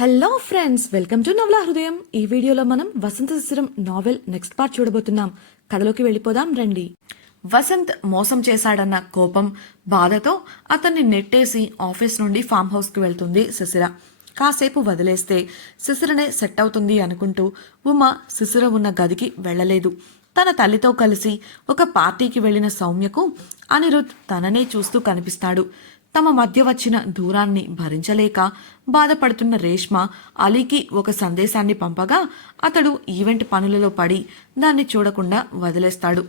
Hello friends, welcome to నవలా హృదయం. ఈ వీడియోలో మనం వసంత శిశిరం నావెల్ నెక్స్ట్ పార్ట్ చూడబోతున్నాం. కథలోకి వెళ్ళిపోదాం రండి. వసంత్ మోసం చేశాడన్న కోపం, బాధతో అతన్ని నెట్టేసి ఆఫీస్ నుండి ఫామ్ హౌస్కి వెళ్తుంది శిశిర. కాసేపు వదిలేస్తే శిశిరనే సెట్ అవుతుంది అనుకుంటూ ఉమ శిశిర ఉన్న గదికి వెళ్ళలేదు. తన తల్లితో కలిసి ఒక పార్టీకి వెళ్లిన సౌమ్యకు అనిరుద్ తననే చూస్తూ కనిపిస్తాడు. తమ మధ్య వచ్చిన దూరాన్ని భరించలేక బాధపడుతున్న రేష్మ అలీకి ఒక సందేశాన్ని పంపగా అతడు ఈవెంట్ పనులలో పడి దాన్ని చూడకుండా వదిలేస్తాడు.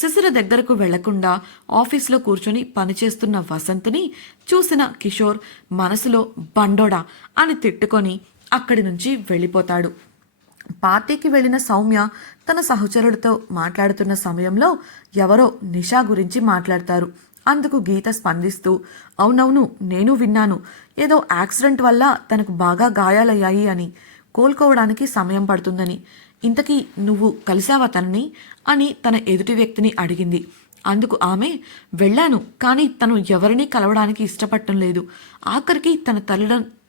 శిశిర దగ్గరకు వెళ్లకుండా ఆఫీసులో కూర్చొని పనిచేస్తున్న వసంత్ని చూసిన కిషోర్ మనసులో బండోడా అని తిట్టుకొని అక్కడి నుంచి వెళ్ళిపోతాడు. పార్టీకి వెళ్లిన సౌమ్య తన సహచరుడితో మాట్లాడుతున్న సమయంలో ఎవరో నిషా గురించి మాట్లాడతారు. అందుకు గీత స్పందిస్తూ, అవునవును, నేను విన్నాను, ఏదో యాక్సిడెంట్ వల్ల తనకు బాగా గాయాలయ్యాయి అని, కోలుకోవడానికి సమయం పడుతుందని. ఇంతకీ నువ్వు కలిసావా తనని అని తన ఎదుటి వ్యక్తిని అడిగింది. అందుకు ఆమె, వెళ్ళాను, కానీ తను ఎవరినీ కలవడానికి ఇష్టపడటం లేదు. ఆఖరికి తన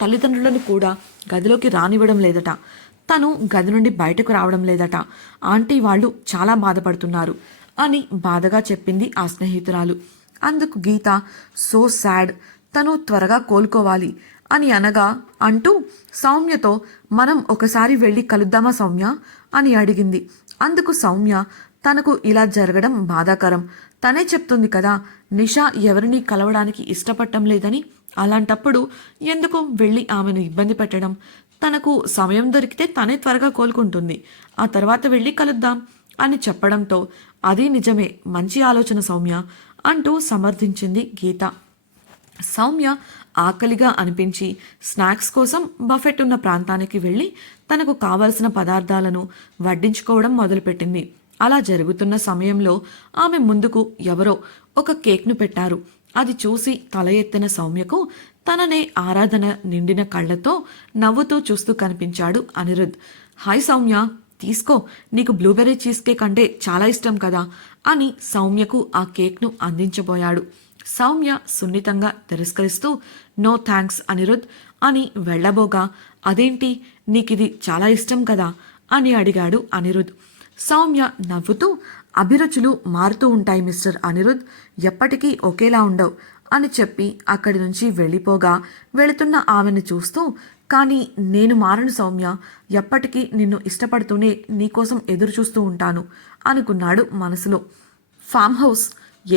తల్లిదండ్రులను కూడా గదిలోకి రానివ్వడం లేదట. తను గది నుండి బయటకు రావడం లేదట. ఆంటీ వాళ్ళు చాలా బాధపడుతున్నారు అని బాధగా చెప్పింది ఆ స్నేహితురాలు. అందుకు గీత, సో సాడ్, తను త్వరగా కోలుకోవాలి అని అనగా అంటూ సౌమ్యతో, మనం ఒకసారి వెళ్ళి కలుద్దామా సౌమ్య అని అడిగింది. అందుకు సౌమ్య, తనకు ఇలా జరగడం బాధాకరం. తనే చెప్తుంది కదా నిషా ఎవరినీ కలవడానికి ఇష్టపడటం లేదని. అలాంటప్పుడు ఎందుకు వెళ్ళి ఆమెను ఇబ్బంది పెట్టడం? తనకు సమయం దొరికితే తనే త్వరగా కోలుకుంటుంది. ఆ తర్వాత వెళ్ళి కలుద్దాం అని చెప్పడంతో, అది నిజమే, మంచి ఆలోచన సౌమ్య అంటూ సమర్థించింది గీత. సౌమ్య ఆకలిగా అనిపించి స్నాక్స్ కోసం బఫెట్ ఉన్న ప్రాంతానికి వెళ్ళి తనకు కావలసిన పదార్థాలను వడ్డించుకోవడం మొదలుపెట్టింది. అలా జరుగుతున్న సమయంలో ఆమె ముందుకు ఎవరో ఒక కేక్ను పెట్టారు. అది చూసి తల ఎత్తిన సౌమ్యకు తననే ఆరాధన నిండిన కళ్లతో నవ్వుతూ చూస్తూ కనిపించాడు అనిరుద్. హాయ్ సౌమ్య, తీసుకో, నీకు బ్లూబెర్రీ చీజ్ కేక్ అంటే చాలా ఇష్టం కదా అని సౌమ్యకు ఆ కేక్ను అందించబోయాడు. సౌమ్య సున్నితంగా తిరస్కరిస్తూ, నో థ్యాంక్స్ అనిరుద్ అని వెళ్ళబోగా, అదేంటి, నీకిది చాలా ఇష్టం కదా అని అడిగాడు అనిరుద్. సౌమ్య నవ్వుతూ, అభిరుచులు మారుతూ ఉంటాయి మిస్టర్ అనిరుద్, ఎప్పటికీ ఒకేలా ఉండవు అని చెప్పి అక్కడి నుంచి వెళ్ళిపోగా వెళుతున్న ఆమెను చూస్తూ, కానీ నేను మారను సౌమ్య, ఎప్పటికీ నిన్ను ఇష్టపడుతూనే నీకోసం ఎదురు చూస్తూ ఉంటాను అనుకున్నాడు మనసులో. Farm house.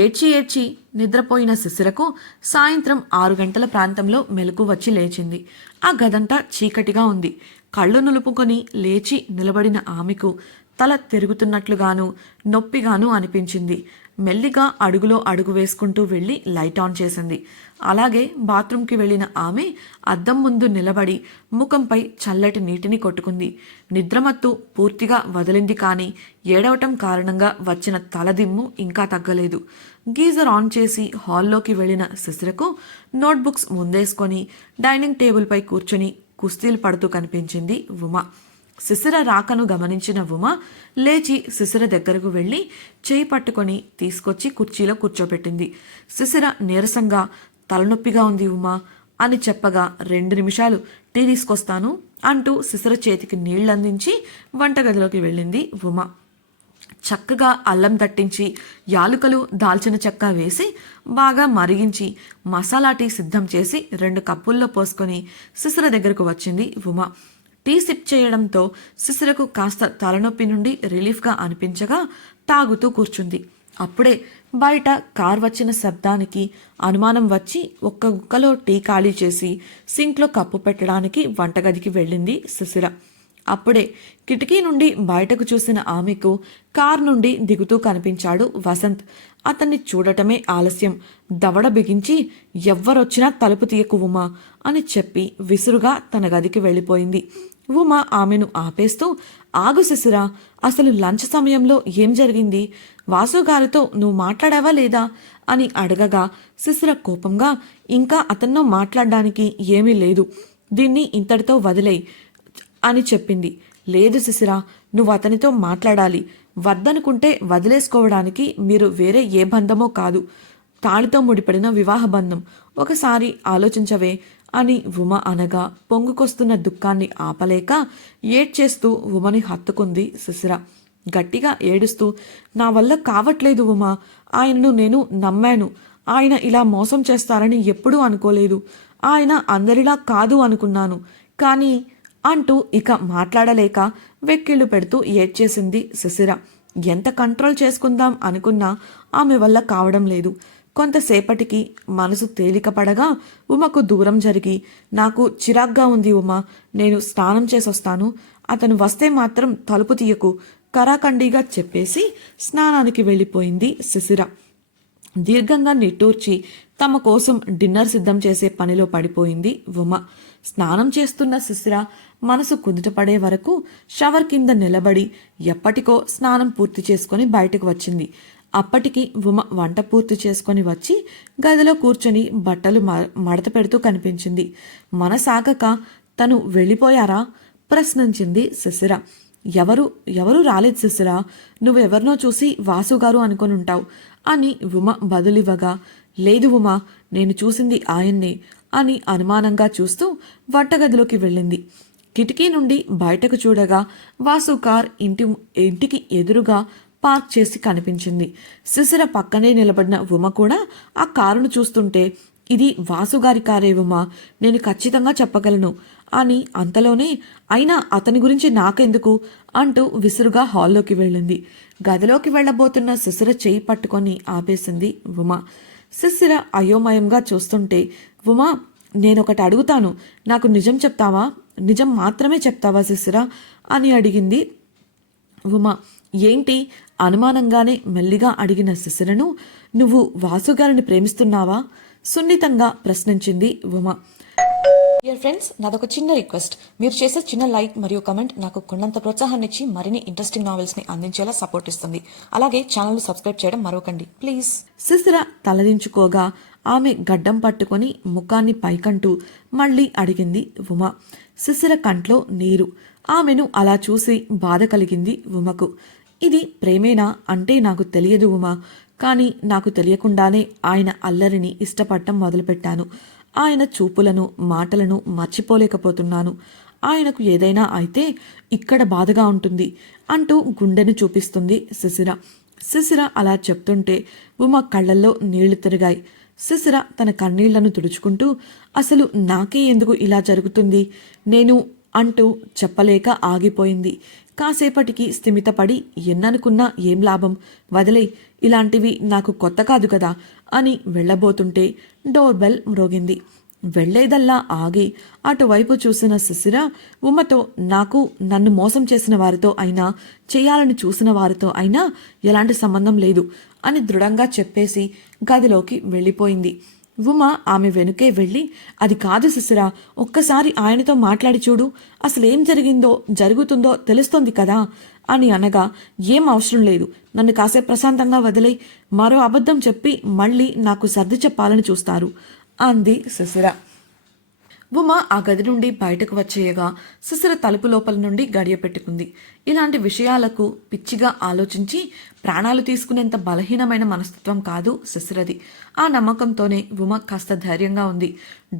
ఏడ్చి ఏడ్చి నిద్రపోయిన శిశిరకు సాయంత్రం 6 గంటల ప్రాంతంలో మెలకు వచ్చి లేచింది. ఆ గదంతా చీకటిగా ఉంది. కళ్ళు నులుపుకొని లేచి నిలబడిన ఆమెకు తల తిరుగుతున్నట్లుగాను నొప్పిగాను అనిపించింది. మెల్లిగా అడుగులో అడుగు వేసుకుంటూ వెళ్ళి లైట్ ఆన్ చేసింది. అలాగే బాత్రూంకి వెళ్ళిన ఆమె అద్దం ముందు నిలబడి ముఖంపై చల్లటి నీటిని కొట్టుకుంది. నిద్రమత్తు పూర్తిగా వదిలింది, కానీ ఏడవటం కారణంగా వచ్చిన తలదిమ్ము ఇంకా తగ్గలేదు. గీజర్ ఆన్ చేసి హాల్లోకి వెళ్ళిన శిశిరకు నోట్బుక్స్ ముందేసుకొని డైనింగ్ టేబుల్పై కూర్చొని కుస్తీలు పడుతూ కనిపించింది ఉమ. శిశిర రాకను గమనించిన ఉమ లేచి శిశిర దగ్గరకు వెళ్ళి చేయి పట్టుకొని తీసుకొచ్చి కుర్చీలో కూర్చోబెట్టింది. శిశిర నీరసంగా, తలనొప్పిగా ఉంది ఉమా అని చెప్పగా, 2 నిమిషాలు, టీ తీసుకొస్తాను అంటూ శిశిర చేతికి నీళ్లందించి వంటగదిలోకి వెళ్ళింది ఉమ. చక్కగా అల్లం దట్టించి యాలుకలు దాల్చిన చెక్క వేసి బాగా మరిగించి మసాలా టీ సిద్ధం చేసి 2 కప్పుల్లో పోసుకొని శిశిర దగ్గరకు వచ్చింది ఉమ. టీ సిప్ చేయడంతో శిశిరకు కాస్త తలనొప్పి నుండి రిలీఫ్గా అనిపించగా తాగుతూ కూర్చుంది. అప్పుడే బయట కార్ వచ్చిన శబ్దానికి అనుమానం వచ్చి ఒక్క గుక్కలో టీ ఖాళీ చేసి సింక్లో కప్పు పెట్టడానికి వంటగదికి వెళ్ళింది శిశిర. అప్పుడే కిటికీ నుండి బయటకు చూసిన ఆమెకు కార్ నుండి దిగుతూ కనిపించాడు వసంత్. అతన్ని చూడటమే ఆలస్యం. దవడ బిగించి, ఎవ్వరొచ్చినా తలుపు తీయకు ఉమా అని చెప్పి విసురుగా తన గదికి వెళ్ళిపోయింది. ఉమ ఆమెను ఆపేస్తూ, ఆగు శిశిరా, అసలు లంచ్ సమయంలో ఏం జరిగింది? వాసు గారితో నువ్వు మాట్లాడావా లేదా అని అడగగా శిశిర కోపంగా, ఇంకా అతన్నో మాట్లాడడానికి ఏమీ లేదు, దీన్ని ఇంతటితో వదిలేయ్ అని చెప్పింది. లేదు శిశిర, నువ్వు అతనితో మాట్లాడాలి. వద్దనుకుంటే వదిలేసుకోవడానికి మీరు వేరే ఏ బంధమో కాదు, తాళితో ముడిపడిన వివాహ బంధం. ఒకసారి ఆలోచించవే అని ఉమ అనగా పొంగుకొస్తున్న దుఃఖాన్ని ఆపలేక ఏడ్చేస్తూ ఉమని హత్తుకుంది శిశిర. గట్టిగా ఏడుస్తూ, నా వల్ల కావట్లేదు ఉమా, ఆయనను నేను నమ్మాను, ఆయన ఇలా మోసం చేస్తారని ఎప్పుడూ అనుకోలేదు, ఆయన అందరిలా కాదు అనుకున్నాను, కానీ అంటూ ఇక మాట్లాడలేక వెక్కిళ్ళు పెడుతూ ఏడ్చేసింది శిశిర. ఎంత కంట్రోల్ చేసుకుందాం అనుకున్నా ఆమె వల్ల కావడం లేదు. కొంతసేపటికి మనసు తేలికపడగా ఉమకు దూరం జరిగి, నాకు చిరాగ్గా ఉంది ఉమా, నేను స్నానం చేసొస్తాను, అతను వస్తే మాత్రం తలుపు తీయకు, కరాఖండిగా చెప్పేసి స్నానానికి వెళ్ళిపోయింది శిశిర. దీర్ఘంగా నిట్టూర్చి తమ కోసం డిన్నర్ సిద్ధం చేసే పనిలో పడిపోయింది ఉమ. స్నానం చేస్తున్న శిశిర మనసు కుదుటపడే వరకు షవర్ కింద నిలబడి ఎప్పటికో స్నానం పూర్తి చేసుకొని బయటకు వచ్చింది. అప్పటికి ఉమ వంట పూర్తి చేసుకొని వచ్చి గదిలో కూర్చొని బట్టలు మడత పెడుతూ కనిపించింది. మనసాగక తను వెళ్ళిపోయారా ప్రశ్నించింది శిశిర. ఎవరు రాలేదు శిశిర, నువ్వెవరినో చూసి వాసుగారు అనుకొని ఉంటావు అని ఉమ బదులివ్వగా, లేదు ఉమా, నేను చూసింది ఆయన్నే అని అనుమానంగా చూస్తూ వంటగదిలోకి వెళ్ళింది. కిటికీ నుండి బయటకు చూడగా వాసు కార్ ఇంటికి ఎదురుగా పార్క్ చేసి కనిపించింది. శిశిర పక్కనే నిలబడిన ఉమ కూడా ఆ కారును చూస్తుంటే, ఇది వాసుగారి కారే ఉమా, నేను ఖచ్చితంగా చెప్పగలను అని అంతలోనే, అయినా అతని గురించి నాకెందుకు అంటూ విసురుగా హాల్లోకి వెళ్ళింది. గదిలోకి వెళ్లబోతున్న శిశిర చేయి పట్టుకొని ఆపేసింది ఉమ. శిశిర అయోమయంగా చూస్తుంటే, ఉమా, నేనొకటి అడుగుతాను, నాకు నిజం చెప్తావా, నిజం మాత్రమే చెప్తావా శిశిర అని అడిగింది ఉమ. ఏంటి అనుమానంగానే మెల్లిగా అడిగిన శిశిరను, నువ్వు వాసుగారిని ప్రేమిస్తున్నావా సున్నితంగా ప్రశ్నించింది ఉమ. డియర్ ఫ్రెండ్స్, నాదొక చిన్న రిక్వెస్ట్, మీరు చేసే చిన్న లైక్ మరియు కమెంట్ నాకు కొండంత ప్రోత్సాహాన్ని ఇచ్చి మరిన్ని ఇంట్రెస్టింగ్ నావెల్స్ని అందించేలా సపోర్ట్ ఇస్తుంది. అలాగే ఛానల్ని సబ్స్క్రైబ్ చేయడం మరొకండి ప్లీజ్. శిశిర తలదించుకోగా ఆమె గడ్డం పట్టుకొని ముఖాన్ని పైకంటూ మళ్ళీ అడిగింది ఉమ. శిశిర కంట్లో నీరు. ఆమెను అలా చూసి బాధ కలిగింది ఉమకు. ఇది ప్రేమేనా అంటే నాకు తెలియదు ఉమా, కానీ నాకు తెలియకుండానే ఆయన అల్లరిని ఇష్టపడటం మొదలుపెట్టాను. ఆయన చూపులను మాటలను మర్చిపోలేకపోతున్నాను. ఆయనకు ఏదైనా అయితే ఇక్కడ బాధగా ఉంటుంది అంటూ గుండెను చూపిస్తుంది శిశిర. శిశిర అలా చెప్తుంటే ఉమ కళ్ళల్లో నీళ్లు తిరిగాయి. శిశిర తన కన్నీళ్లను తుడుచుకుంటూ, అసలు నాకే ఎందుకు ఇలా జరుగుతుంది నేను అంటూ చెప్పలేక ఆగిపోయింది. కాసేపటికి స్థిమితపడి, ఎన్ననుకున్నా ఏం లాభం, వదిలే, ఇలాంటివి నాకు కొత్త కాదు కదా అని వెళ్ళబోతుంటే డోర్ బెల్ మ్రోగింది. వెళ్లేదల్లా ఆగి అటువైపు చూసిన శిశిర ఉమ్మతో, నాకు నన్ను మోసం చేసిన వారితో అయినా, చేయాలని చూసిన వారితో అయినా ఎలాంటి సంబంధం లేదు అని దృఢంగా చెప్పేసి గదిలోకి వెళ్ళిపోయింది. ఉమ ఆమె వెనుకే వెళ్ళి, అది కాదు శిశిర, ఒక్కసారి ఆయనతో మాట్లాడి చూడు, అసలేం జరుగుతుందో తెలుస్తోంది కదా అని అనగా, ఏం అవసరం లేదు, నన్ను కాసేపు ప్రశాంతంగా వదిలే, మరో అబద్ధం చెప్పి మళ్ళీ నాకు సర్ది చెప్పాలని చూస్తారు అంది శిశిర. ఉమ ఆ గది నుండి బయటకు వచ్చేయగా శిశిర తలుపు లోపల నుండి గడియ పెట్టుకుంది. ఇలాంటి విషయాలకు పిచ్చిగా ఆలోచించి ప్రాణాలు తీసుకునేంత బలహీనమైన మనస్తత్వం కాదు శిశిరది. ఆ నమ్మకంతోనే ఉమ కాస్త ధైర్యంగా ఉంది.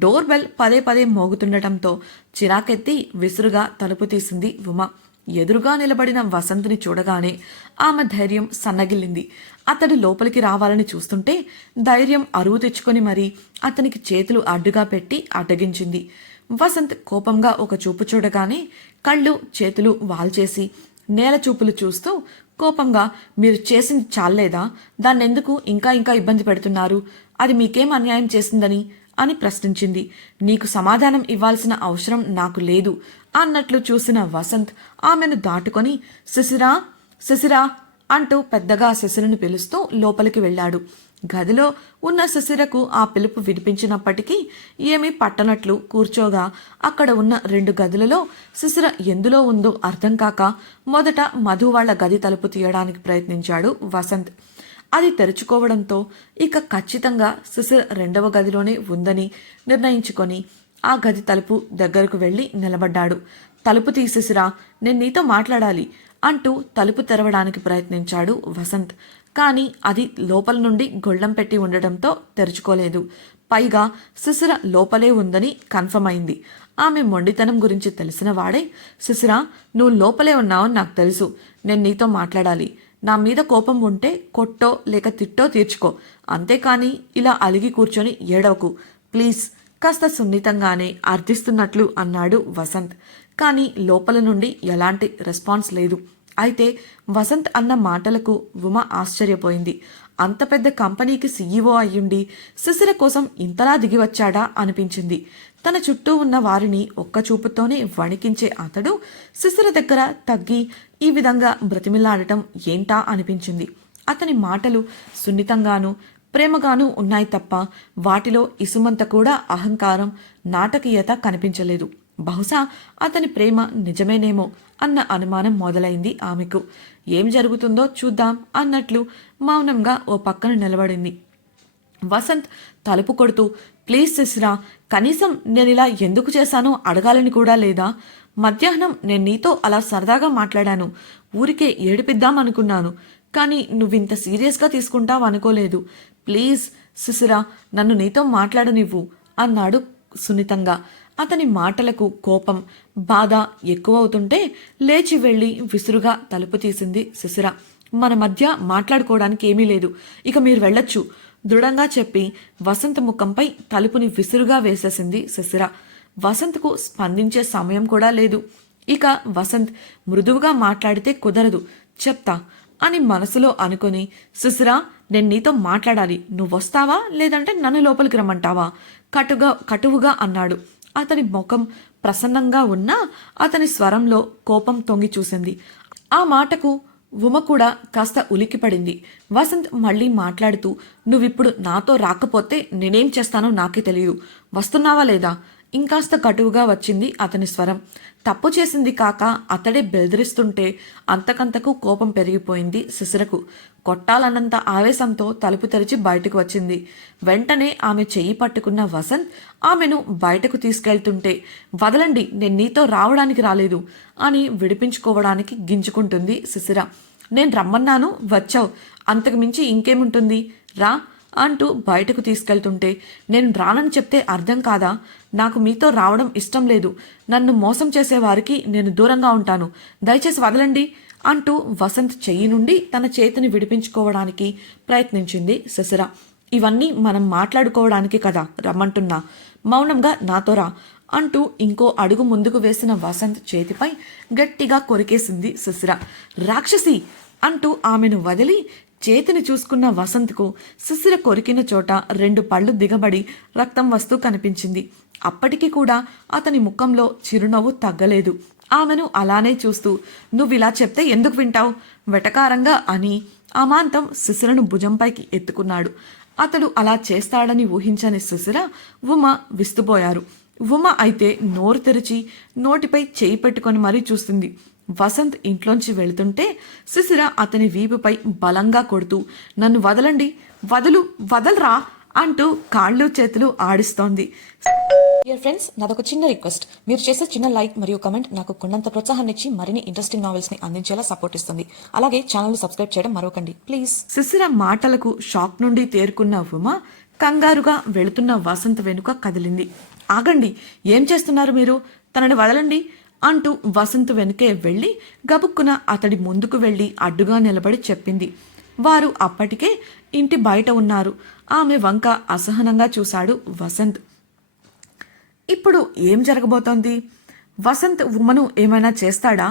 డోర్ బెల్ పదే పదే మోగుతుండటంతో చిరాకెత్తి విసురుగా తలుపు తీసింది ఉమ. ఎదురుగా నిలబడిన వసంత్ని చూడగానే ఆమె ధైర్యం సన్నగిల్లింది. అతడు లోపలికి రావాలని చూస్తుంటే ధైర్యం అరువు తెచ్చుకొని మరీ అతనికి చేతులు అడ్డుగా పెట్టి అడ్డగించింది. వసంత్ కోపంగా ఒక చూపు చూడగానే కళ్ళు చేతులు వాల్చేసి నేల చూపులు చూస్తూ కోపంగా, మీరు చేసింది చాలేదా, దాన్నెందుకు ఇంకా ఇంకా ఇబ్బంది పెడుతున్నారు, అది మీకేం అన్యాయం చేసిందని అని ప్రశ్నించింది. నీకు సమాధానం ఇవ్వాల్సిన అవసరం నాకు లేదు అన్నట్లు చూసిన వసంత్ ఆమెను దాటుకొని, శిశిరా శిశిరా అంటూ పెద్దగా శిశిరను పిలుస్తూ లోపలికి వెళ్ళాడు. గదిలో ఉన్న శిశిరకు ఆ పిలుపు వినిపించినప్పటికీ ఏమీ పట్టనట్లు కూర్చోగా అక్కడ ఉన్న 2 గదులలో శిశిర ఎందులో ఉందో అర్థం కాక మొదట మధు వాళ్ల గది తలుపు తీయడానికి ప్రయత్నించాడు వసంత్. అది తెరుచుకోవడంతో ఇక ఖచ్చితంగా శిశిర 2వ గదిలోనే ఉందని నిర్ణయించుకొని ఆ గది తలుపు దగ్గరకు వెళ్ళి నిలబడ్డాడు. తలుపు తీసేసిరా, నేను నీతో మాట్లాడాలి అంటూ తలుపు తెరవడానికి ప్రయత్నించాడు వసంత్. కానీ అది లోపల నుండి గొళ్ళెం పెట్టి ఉండడంతో తెరుచుకోలేదు. పైగా శిశిర లోపలే ఉందని కన్ఫర్మ్ అయింది. ఆమె మొండితనం గురించి తెలిసిన వాడే, శిశిర నువ్వు లోపలే ఉన్నావని నాకు తెలుసు, నేను నీతో మాట్లాడాలి. నా మీద కోపం ఉంటే కొట్టో లేక తిట్టో తీర్చుకో, అంతేకాని ఇలా అలిగి కూర్చొని ఏడవకు ప్లీజ్, కాస్త సున్నితంగానే అర్థిస్తున్నట్లు అన్నాడు వసంత్. కానీ లోపల నుండి ఎలాంటి రెస్పాన్స్ లేదు. అయితే వసంత్ అన్న మాటలకు ఉమ ఆశ్చర్యపోయింది. అంత పెద్ద కంపెనీకి సీఈఓ అయ్యుండి శిశిర కోసం ఇంతలా దిగివచ్చాడా అనిపించింది. తన చుట్టూ ఉన్న వారిని ఒక్క చూపుతోనే వణికించే అతడు శిశిర దగ్గర తగ్గి ఈ విధంగా బ్రతిమిలాడటం ఏంటా అనిపించింది. అతని మాటలు సున్నితంగానూ ప్రేమగానూ ఉన్నాయి తప్ప వాటిలో ఇసుమంత కూడా అహంకారం, నాటకీయత కనిపించలేదు. బహుశా అతని ప్రేమ నిజమేనేమో అన్న అనుమానం మొదలైంది ఆమెకు. ఏం జరుగుతుందో చూద్దాం అన్నట్లు మౌనంగా ఓ పక్కన నిలబడింది. వసంత్ తలుపు కొడుతూ, ప్లీజ్ శిశిరా, కనీసం నేనిలా ఎందుకు చేశానో అడగాలని కూడా లేదా? మధ్యాహ్నం నేను నీతో అలా సరదాగా మాట్లాడాను, ఊరికే ఏడిపిద్దామనుకున్నాను, కానీ నువ్వింత సీరియస్గా తీసుకుంటావు అనుకోలేదు. ప్లీజ్ శిశిరా, నన్ను నీతో మాట్లాడనివ్వు అన్నాడు సున్నితంగా. అతని మాటలకు కోపం, బాధ ఎక్కువవుతుంటే లేచి వెళ్లి విసురుగా తలుపు తీసింది శిశిర. మన మధ్య మాట్లాడుకోవడానికి ఏమీ లేదు, ఇక మీరు వెళ్ళొచ్చు దృఢంగా చెప్పి వసంత్ ముఖంపై తలుపుని విసురుగా వేసేసింది శిశిర. వసంత్కు స్పందించే సమయం కూడా లేదు. ఇక వసంత్ మృదువుగా మాట్లాడితే కుదరదు, చెప్తా అని మనసులో అనుకుని, శిశిర నేను నీతో మాట్లాడాలి, నువ్వొస్తావా లేదంటే నన్ను లోపలికి రమ్మంటావా కటువుగా అన్నాడు. అతని ముఖం ప్రసన్నంగా ఉన్నా అతని స్వరంలో కోపం తొంగి చూసింది. ఆ మాటకు ఉమ కూడా కాస్త ఉలిక్కిపడింది. వసంత్ మళ్ళీ మాట్లాడుతూ, నువ్విప్పుడు నాతో రాకపోతే నేనేం చేస్తానో నాకే తెలియదు, వస్తున్నావా లేదా? ఇంకాస్త కటువుగా వచ్చింది అతని స్వరం. తప్పు చేసింది కాక అతడే బెదిరిస్తుంటే అంతకంతకు కోపం పెరిగిపోయింది శిశిరకు. కొట్టాలన్నంత ఆవేశంతో తలుపు తెరిచి బయటకు వచ్చింది. వెంటనే ఆమె చెయ్యి పట్టుకున్న వసంత్ ఆమెను బయటకు తీసుకెళ్తుంటే, వదలండి, నేను నీతో రావడానికి రాలేదు అని విడిపించుకోవడానికి గింజుకుంటుంది శిశిర. నేను రమ్మన్నాను, వచ్చావు, అంతకు మించి ఇంకేముంటుంది, రా అంటూ బయటకు తీసుకెళ్తుంటే, నేను రానని చెప్తే అర్థం కాదా? నాకు మీతో రావడం ఇష్టం లేదు, నన్ను మోసం చేసేవారికి నేను దూరంగా ఉంటాను, దయచేసి వదలండి అంటూ వసంత్ చెయ్యి నుండి తన చేతిని విడిపించుకోవడానికి ప్రయత్నించింది శిశిర. ఇవన్నీ మనం మాట్లాడుకోవడానికి కదా రమ్మంటున్నా, మౌనంగా నాతో రా అంటూ ఇంకో అడుగు ముందుకు వేసిన వసంత్ చేతిపై గట్టిగా కొరికేసింది శిశిర. రాక్షసి అంటూ ఆమెను వదిలి చేతిని చూసుకున్న వసంత్కు శిశిర కొరికిన చోట 2 పళ్ళు దిగబడి రక్తం వస్తూ కనిపించింది. అప్పటికి కూడా అతని ముఖంలో చిరునవ్వు తగ్గలేదు. ఆమెను అలానే చూస్తూ, నువ్విలా చెప్తే ఎందుకు వింటావు వెటకారంగా అని అమాంతం శిశిరను భుజంపైకి ఎత్తుకున్నాడు. అతడు అలా చేస్తాడని ఊహించని శిశిర, ఉమ విస్తుపోయారు. ఉమ అయితే నోరు తెరిచి నోటిపై చేయి పెట్టుకొని మరీ చూస్తుంది. వసంత్ ఇంట్లోంచి వెళుతుంటే శిశిర అతని వీపుపై బలంగా కొడుతూ, నన్ను వదలండి, వదలరా అంటూ కాళ్ళు చేతులు ఆడిస్తోంది. డియర్ ఫ్రెండ్స్, నాదొక చిన్న రిక్వెస్ట్, మీరు చేసే చిన్న లైక్ మరియు కమెంట్ నాకు కొండంత ప్రోత్సాహాన్ని ఇచ్చి మరిన్ని ఇంట్రెస్టింగ్ నావెల్స్ ని అందించేలా సపోర్ట్ ఇస్తుంది. అలాగే ఛానల్ సబ్స్క్రైబ్ చేయడం మరొకండి ప్లీజ్. శిశిర మాటలకు షాక్ నుండి తేరుకున్న ఉమ కంగారుగా వెళుతున్న వసంత్ వెనుక కదిలింది. ఆగండి, ఏం చేస్తున్నారు మీరు, తనని వదలండి అంటూ వసంత్ వెనుకే వెళ్లి గబుక్కున అతడి ముందుకు వెళ్లి అడ్డుగా నిలబడి చెప్పింది. వారు అప్పటికే ఇంటి బయట ఉన్నారు. ఆమె వంక అసహనంగా చూశాడు వసంత్. ఇప్పుడు ఏం జరగబోతోంది? వసంత్ ఉమను ఏమైనా చేస్తాడా,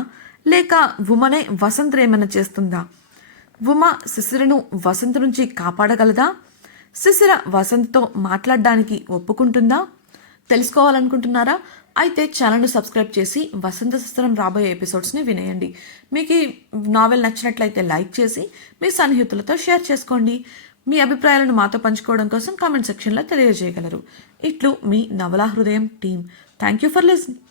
లేక ఉమనే వసంత్ ఏమైనా చేస్తుందా? ఉమ శిశిరను వసంత్ నుంచి కాపాడగలదా? శిశిర వసంత్తో మాట్లాడడానికి ఒప్పుకుంటుందా? తెలుసుకోవాలనుకుంటున్నారా? అయితే ఛానల్ను సబ్స్క్రైబ్ చేసి వసంత శిశిరం రాబోయే ఎపిసోడ్స్ని వినేయండి. మీకు ఈ నావెల్ నచ్చినట్లయితే లైక్ చేసి మీ సన్నిహితులతో షేర్ చేసుకోండి. మీ అభిప్రాయాలను మాతో పంచుకోవడం కోసం కామెంట్ సెక్షన్లో తెలియజేయగలరు. ఇట్లు మీ నవలా హృదయం team. Thank you for listening.